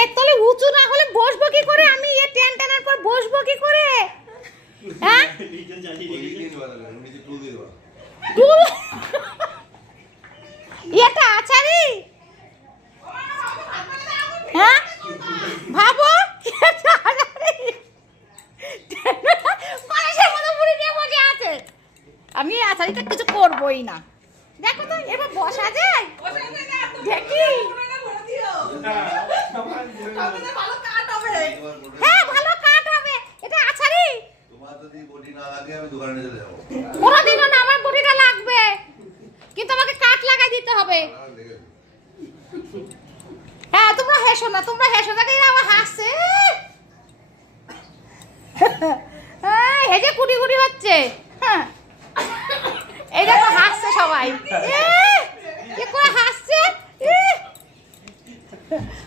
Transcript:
এর তলে উঁচু না হলে বসবো কি করে আমি? এ টেন টানার পর বসবো কি করে? হ্যাঁ এটা আচারি? হ্যাঁ ভাবো মানুষের মতো বুড়ি নিয়ে বসে আছে। আমি এই আচারিটা কিছু করবোই না। দেখো তো এবার বসা যায় দেখি। হ্যাঁ ভালো কাট হবে। এটা আচারি কোনোদিনও না, আমার বডিটা লাগবে কিন্তু আমাকে কাট লাগাই দিতে হবে। হ্যাঁ তোমরা হেসো না, তোমরা হেসো না, এরা আমার হাসছে। হেসে কুটি কুটি হচ্ছে। হ্যাঁ এই দেখো হাসছে সবাই, এ করে হাসছে।